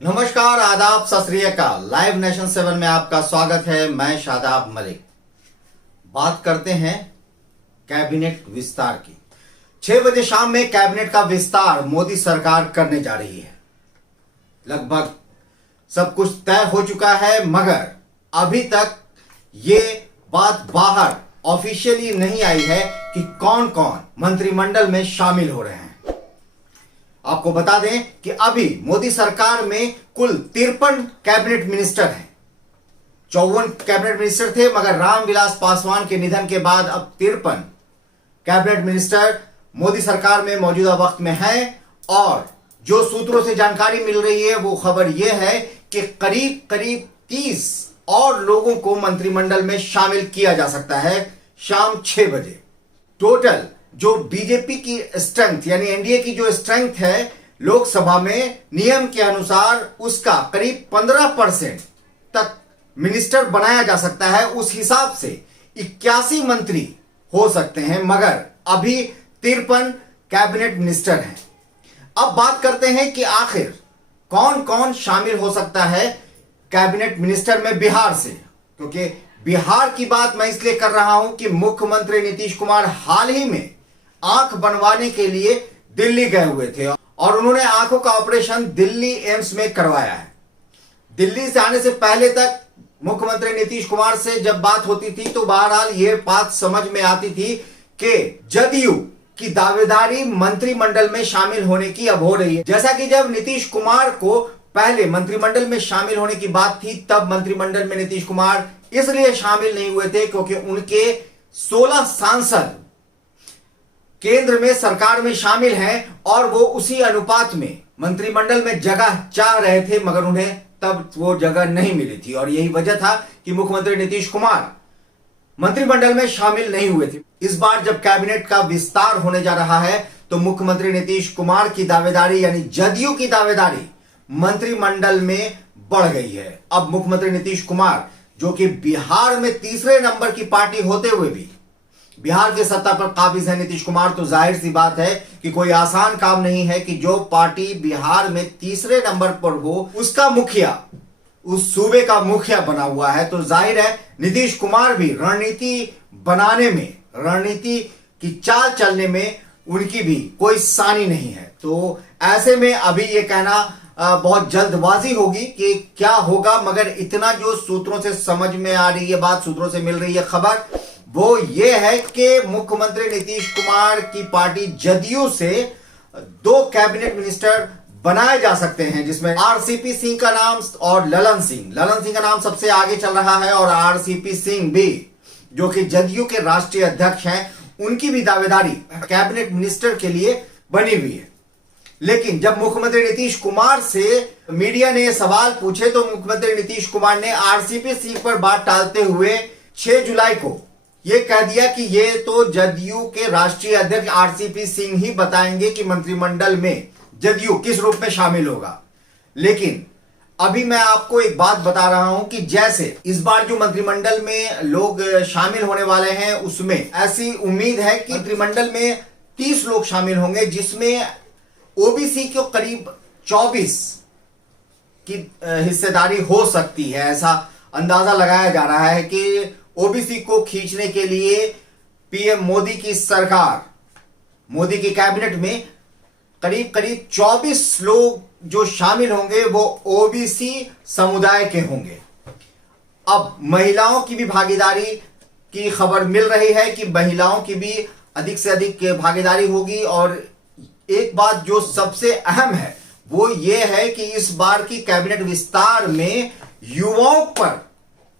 नमस्कार, आदाब, सत श्री अकाल। लाइव नेशन 7 में आपका स्वागत है। मैं शादाब मलिक। बात करते हैं कैबिनेट विस्तार की। 6 बजे शाम में कैबिनेट का विस्तार मोदी सरकार करने जा रही है। लगभग सब कुछ तय हो चुका है, मगर अभी तक ये बात बाहर ऑफिशियली नहीं आई है कि कौन कौन मंत्रिमंडल में शामिल हो रहे हैं। आपको बता दें कि अभी मोदी सरकार में कुल 53 कैबिनेट मिनिस्टर हैं। 54 कैबिनेट मिनिस्टर थे, मगर रामविलास पासवान के निधन के बाद अब 53 कैबिनेट मिनिस्टर मोदी सरकार में मौजूदा वक्त में हैं। और जो सूत्रों से जानकारी मिल रही है वो खबर यह है कि करीब करीब 30 और लोगों को मंत्रिमंडल में शामिल किया जा सकता है शाम 6 बजे। टोटल जो बीजेपी की स्ट्रेंथ यानी एनडीए की जो स्ट्रेंथ है लोकसभा में, नियम के अनुसार उसका करीब 15% तक मिनिस्टर बनाया जा सकता है। उस हिसाब से 81 मंत्री हो सकते हैं, मगर अभी 53 कैबिनेट मिनिस्टर हैं। अब बात करते हैं कि आखिर कौन कौन शामिल हो सकता है कैबिनेट मिनिस्टर में बिहार से, क्योंकि बिहार की बात मैं इसलिए कर रहा हूं कि मुख्यमंत्री नीतीश कुमार हाल ही में आंख बनवाने के लिए दिल्ली गए हुए थे और उन्होंने आंखों का ऑपरेशन दिल्ली एम्स में करवाया है। दिल्ली से आने से पहले तक मुख्यमंत्री नीतीश कुमार से जब बात होती थी तो बहरहाल ये बात समझ में आती थी कि जदयू की दावेदारी मंत्रिमंडल में शामिल होने की अब हो रही है। जैसा कि जब नीतीश कुमार को पहले मंत्रिमंडल में शामिल होने की बात थी, तब मंत्रिमंडल में नीतीश कुमार इसलिए शामिल नहीं हुए थे क्योंकि उनके 16 सांसद केंद्र में सरकार में शामिल हैं और वो उसी अनुपात में मंत्रिमंडल में जगह चाह रहे थे, मगर उन्हें तब वो जगह नहीं मिली थी। और यही वजह था कि मुख्यमंत्री नीतीश कुमार मंत्रिमंडल में शामिल नहीं हुए थे। इस बार जब कैबिनेट का विस्तार होने जा रहा है तो मुख्यमंत्री नीतीश कुमार की दावेदारी यानी जदयू की दावेदारी मंत्रिमंडल में बढ़ गई है। अब मुख्यमंत्री नीतीश कुमार, जो कि बिहार में तीसरे नंबर की पार्टी होते हुए भी बिहार के सत्ता पर काबिज है नीतीश कुमार, तो जाहिर सी बात है कि कोई आसान काम नहीं है कि जो पार्टी बिहार में तीसरे नंबर पर हो उसका मुखिया उस सूबे का मुखिया बना हुआ है। तो जाहिर है नीतीश कुमार भी रणनीति बनाने में, रणनीति की चाल चलने में उनकी भी कोई सानी नहीं है। तो ऐसे में अभी ये कहना बहुत जल्दबाजी होगी कि क्या होगा, मगर इतना जो सूत्रों से समझ में आ रही है बात, सूत्रों से मिल रही है खबर, वो ये है कि मुख्यमंत्री नीतीश कुमार की पार्टी जदयू से 2 कैबिनेट मिनिस्टर बनाए जा सकते हैं, जिसमें आरसीपी सिंह का नाम और ललन सिंह का नाम सबसे आगे चल रहा है। और आरसीपी सिंह भी, जो कि जदयू के राष्ट्रीय अध्यक्ष हैं, उनकी भी दावेदारी कैबिनेट मिनिस्टर के लिए बनी हुई है। लेकिन जब मुख्यमंत्री नीतीश कुमार से मीडिया ने सवाल पूछे तो मुख्यमंत्री नीतीश कुमार ने आरसीपी सिंह पर बात टालते हुए 6 जुलाई को यह कह दिया कि ये तो जदयू के राष्ट्रीय अध्यक्ष आरसीपी सिंह ही बताएंगे कि मंत्रिमंडल में जदयू किस रूप में शामिल होगा। लेकिन अभी मैं आपको एक बात बता रहा हूं कि जैसे इस बार जो मंत्रिमंडल में लोग शामिल होने वाले हैं, उसमें ऐसी उम्मीद है कि मंत्रिमंडल में 30 लोग शामिल होंगे, जिसमें ओबीसी को करीब 24 की हिस्सेदारी हो सकती है। ऐसा अंदाजा लगाया जा रहा है कि ओबीसी को खींचने के लिए पीएम मोदी की सरकार, मोदी की कैबिनेट में करीब करीब 24 लोग जो शामिल होंगे वो ओबीसी समुदाय के होंगे। अब महिलाओं की भी भागीदारी की खबर मिल रही है कि महिलाओं की भी अधिक से अधिक भागीदारी होगी। और एक बात जो सबसे अहम है वो ये है कि इस बार की कैबिनेट विस्तार में युवाओं पर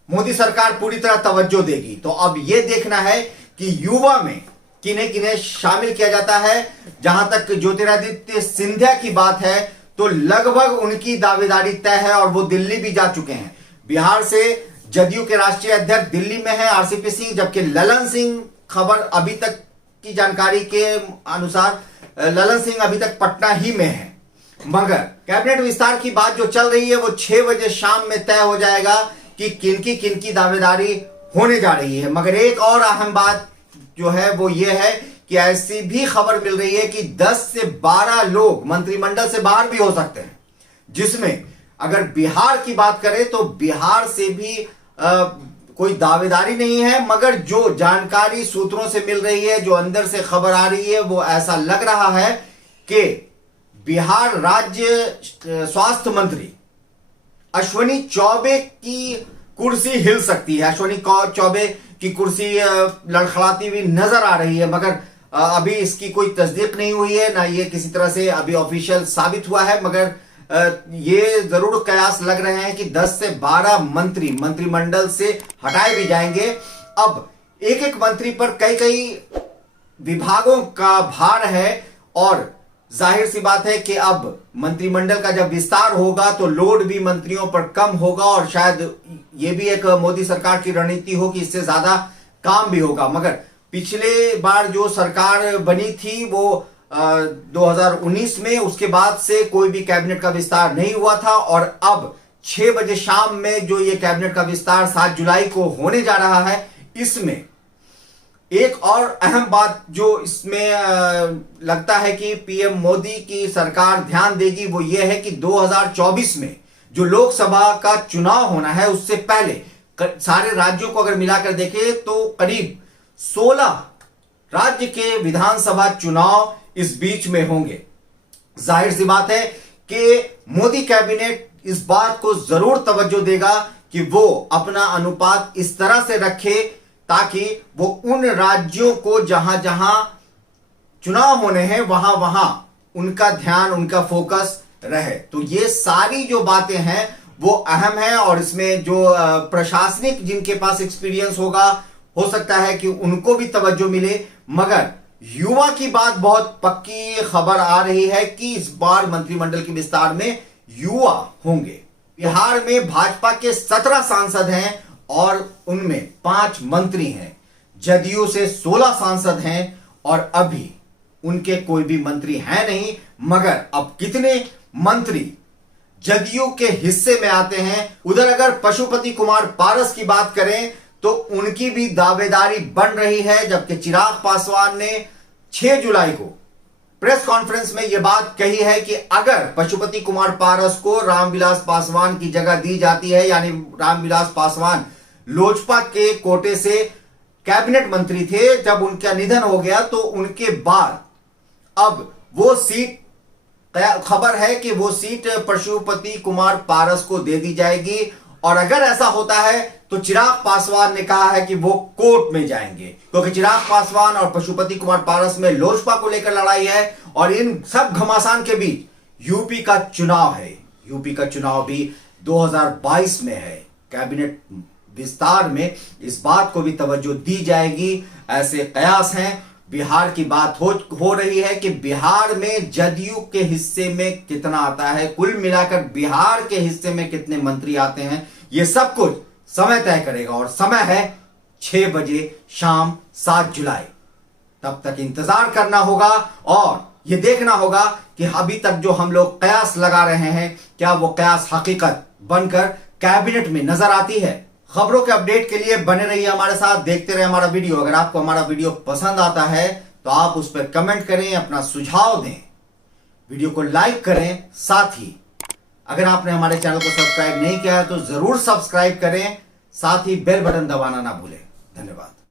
मोदी सरकार पूरी तरह तवज्जो देगी। तो अब यह देखना है कि युवा में किन्हें किन्हें शामिल किया जाता है। जहां तक ज्योतिरादित्य सिंधिया की बात है तो लगभग उनकी दावेदारी तय है और वो दिल्ली भी जा चुके हैं। बिहार से जदयू के राष्ट्रीय अध्यक्ष दिल्ली में है आरसीपी सिंह, जबकि ललन सिंह, खबर अभी तक की जानकारी के अनुसार ललन सिंह अभी तक पटना ही में है। मगर कैबिनेट विस्तार की बात जो चल रही है वो 6 बजे शाम में तय हो जाएगा कि किनकी दावेदारी होने जा रही है। मगर एक और अहम बात जो है वो ये है कि ऐसी भी खबर मिल रही है कि 10 से 12 लोग मंत्रिमंडल से बाहर भी हो सकते हैं, जिसमें अगर बिहार की बात करें तो बिहार से भी कोई दावेदारी नहीं है, मगर जो जानकारी सूत्रों से मिल रही है, जो अंदर से खबर आ रही है, वो ऐसा लग रहा है कि बिहार राज्य स्वास्थ्य मंत्री अश्विनी चौबे की कुर्सी हिल सकती है। अश्विनी चौबे की कुर्सी लड़खड़ाती हुई नजर आ रही है, मगर अभी इसकी कोई तस्दीक नहीं हुई है, ना ये किसी तरह से अभी ऑफिशियल साबित हुआ है। मगर ये जरूर कयास लग रहे हैं कि 10 से 12 मंत्री मंत्रिमंडल से हटाए भी जाएंगे। अब एक एक मंत्री पर कई कई विभागों का भार है और जाहिर सी बात है कि अब मंत्रिमंडल का जब विस्तार होगा तो लोड भी मंत्रियों पर कम होगा और शायद ये भी एक मोदी सरकार की रणनीति हो कि इससे ज्यादा काम भी होगा। मगर पिछले बार जो सरकार बनी थी वो 2019 में, उसके बाद से कोई भी कैबिनेट का विस्तार नहीं हुआ था और अब 6 बजे शाम में जो ये कैबिनेट का विस्तार 7 जुलाई को होने जा रहा है, इसमें एक और अहम बात जो इसमें लगता है कि पीएम मोदी की सरकार ध्यान देगी वो ये है कि 2024 में जो लोकसभा का चुनाव होना है उससे पहले सारे राज्यों को अगर मिलाकर देखें तो करीब 16 राज्य के विधानसभा चुनाव इस बीच में होंगे। जाहिर सी बात है कि मोदी कैबिनेट इस बात को जरूर तवज्जो देगा कि वो अपना अनुपात इस तरह से रखे ताकि वो उन राज्यों को जहां जहां चुनाव होने हैं वहां वहां उनका ध्यान, उनका फोकस रहे। तो ये सारी जो बातें हैं वो अहम है और इसमें जो प्रशासनिक जिनके पास एक्सपीरियंस होगा हो सकता है कि उनको भी तवज्जो मिले। मगर युवा की बात बहुत पक्की खबर आ रही है कि इस बार मंत्रिमंडल के विस्तार में युवा होंगे। बिहार में भाजपा के 17 सांसद हैं और उनमें 5 मंत्री हैं। जदयू से 16 सांसद हैं और अभी उनके कोई भी मंत्री हैं नहीं। मगर अब कितने मंत्री जदयू के हिस्से में आते हैं, उधर अगर पशुपति कुमार पारस की बात करें तो उनकी भी दावेदारी बन रही है। जबकि चिराग पासवान ने 6 जुलाई को प्रेस कॉन्फ्रेंस में यह बात कही है कि अगर पशुपति कुमार पारस को रामविलास पासवान की जगह दी जाती है, यानी रामविलास पासवान लोजपा के कोटे से कैबिनेट मंत्री थे, जब उनका निधन हो गया तो उनके बाद अब वो सीट, खबर है कि वो सीट पशुपति कुमार पारस को दे दी जाएगी। और अगर ऐसा होता है तो चिराग पासवान ने कहा है कि वो कोर्ट में जाएंगे, क्योंकि चिराग पासवान और पशुपति कुमार पारस में लोजपा को लेकर लड़ाई है और इन सब घमासान के बीच यूपी का चुनाव है। यूपी का चुनाव भी 2022 में है। कैबिनेट विस्तार में इस बात को भी तवज्जो दी जाएगी, ऐसे कयास हैं। बिहार की बात हो रही है कि बिहार में जदयू के हिस्से में कितना आता है, कुल मिलाकर बिहार के हिस्से में कितने मंत्री आते हैं, ये सब कुछ समय तय करेगा। और समय है 6 बजे शाम 7 जुलाई। तब तक इंतजार करना होगा और ये देखना होगा कि अभी तक जो हम लोग कयास लगा रहे हैं क्या वो कयास हकीकत बनकर कैबिनेट में नजर आती है। खबरों के अपडेट के लिए बने रहिए हमारे साथ, देखते रहे हमारा वीडियो। अगर आपको हमारा वीडियो पसंद आता है तो आप उस पर कमेंट करें, अपना सुझाव दें, वीडियो को लाइक करें। साथ ही अगर आपने हमारे चैनल को सब्सक्राइब नहीं किया है तो जरूर सब्सक्राइब करें, साथ ही बेल बटन दबाना ना भूलें। धन्यवाद।